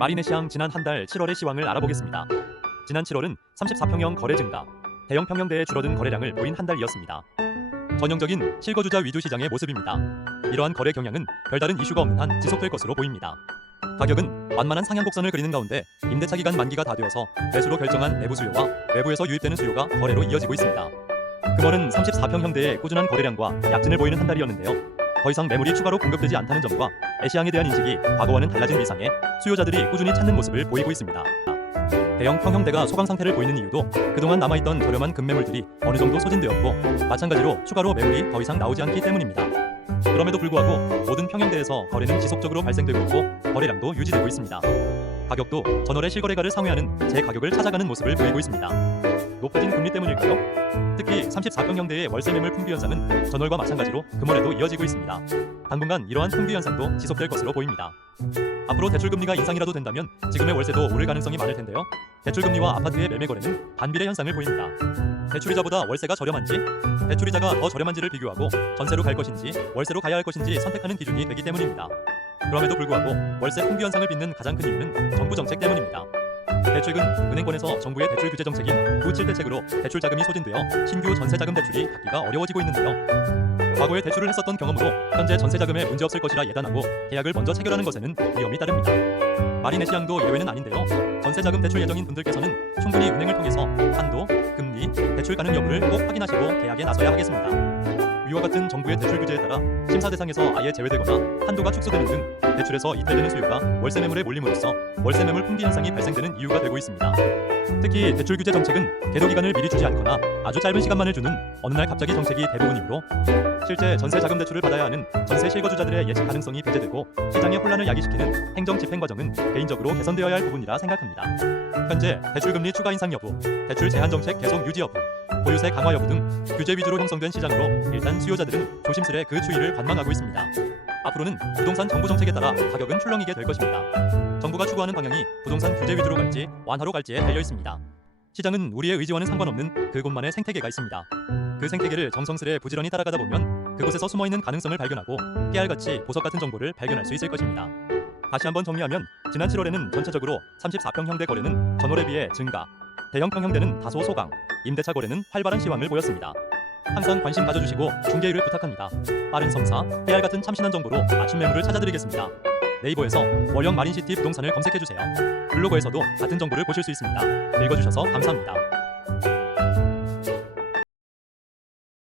마린의 시황 지난 한 달 7월의 시황을 알아보겠습니다. 지난 7월은 34평형 거래 증가, 대형 평형대의 줄어든 거래량을 보인 한 달이었습니다. 전형적인 실거주자 위주 시장의 모습입니다. 이러한 거래 경향은 별다른 이슈가 없는 한 지속될 것으로 보입니다. 가격은 완만한 상향 곡선을 그리는 가운데 임대차 기간 만기가 다 되어서 매수로 결정한 내부 수요와 외부에서 유입되는 수요가 거래로 이어지고 있습니다. 금월은 34평형대의 꾸준한 거래량과 약진을 보이는 한 달이었는데요. 더 이상 매물이 추가로 공급되지 않다는 점과 애시항에 대한 인식이 과거와는 달라진 이상에 수요자들이 꾸준히 찾는 모습을 보이고 있습니다. 대형 평형대가 소강 상태를 보이는 이유도 그동안 남아있던 저렴한 급매물들이 어느 정도 소진되었고 마찬가지로 추가로 매물이 더 이상 나오지 않기 때문입니다. 그럼에도 불구하고 모든 평형대에서 거래는 지속적으로 발생되고 있고 거래량도 유지되고 있습니다. 가격도 전월의 실거래가를 상회하는 제 가격을 찾아가는 모습을 보이고 있습니다. 높아진 금리 때문일까요? 특히 34평형대의 월세 매물 풍기 현상은 전월과 마찬가지로 금월에도 이어지고 있습니다. 당분간 이러한 풍기 현상도 지속될 것으로 보입니다. 앞으로 대출금리가 인상이라도 된다면 지금의 월세도 오를 가능성이 많을 텐데요. 대출금리와 아파트의 매매 거래는 반비례 현상을 보입니다. 대출이자보다 월세가 저렴한지, 대출이자가 더 저렴한지를 비교하고 전세로 갈 것인지 월세로 가야 할 것인지 선택하는 기준이 되기 때문입니다. 그럼에도 불구하고 월세 풍기 현상을 빚는 가장 큰 이유는 정부 정책 때문입니다. 최근 은행권에서 정부의 대출 규제 정책인 97 대책으로 대출 자금이 소진되어 신규 전세 자금 대출이 받기가 어려워지고 있는데요. 과거에 대출을 했었던 경험으로 현재 전세 자금에 문제 없을 것이라 예단하고 계약을 먼저 체결하는 것에는 위험이 따릅니다. 마린의 시향도 예외는 아닌데요. 전세 자금 대출 예정인 분들께서는 충분히 은행을 통해서 한도, 금리, 대출 가능 여부를 꼭 확인하시고 계약에 나서야 하겠습니다. 위와 같은 정부의 대출 규제에 따라 심사 대상에서 아예 제외되거나 한도가 축소되는 등 대출에서 이탈되는 수요가 월세 매물에 몰림으로써 월세 매물 풍기 현상이 발생되는 이유가 되고 있습니다. 특히 대출 규제 정책은 계도 기간을 미리 주지 않거나 아주 짧은 시간만을 주는 어느 날 갑자기 정책이 대부분이므로 실제 전세 자금 대출을 받아야 하는 전세 실거주자들의 예측 가능성이 배제되고 시장의 혼란을 야기시키는 행정 집행 과정은 개인적으로 개선되어야 할 부분이라 생각합니다. 현재 대출금리 추가 인상 여부, 대출 제한 정책 계속 유지 여부, 보유세 강화 여부 등 규제 위주로 형성된 시장으로 일단 수요자들은 조심스레 그 추이를 관망하고 있습니다. 앞으로는 부동산 정부 정책에 따라 가격은 출렁이게 될 것입니다. 정부가 추구하는 방향이 부동산 규제 위주로 갈지 완화로 갈지에 달려 있습니다. 시장은 우리의 의지와는 상관없는 그곳만의 생태계가 있습니다. 그 생태계를 정성스레 부지런히 따라가다 보면 그곳에서 숨어있는 가능성을 발견하고 깨알같이 보석 같은 정보를 발견할 수 있을 것입니다. 다시 한번 정리하면 지난 7월에는 전체적으로 34평형대 거래는 전월에 비해 증가, 대형 평형대는 다소 소강, 임대차 거래는 활발한 시황을 보였습니다. 항상 관심 가져주시고 중개일을 부탁합니다. 빠른 성사, 깨알 같은 참신한 정보로 맞춤 매물을 찾아드리겠습니다. 네이버에서 월영 마린시티 부동산을 검색해주세요. 블로그에서도 같은 정보를 보실 수 있습니다. 읽어주셔서 감사합니다.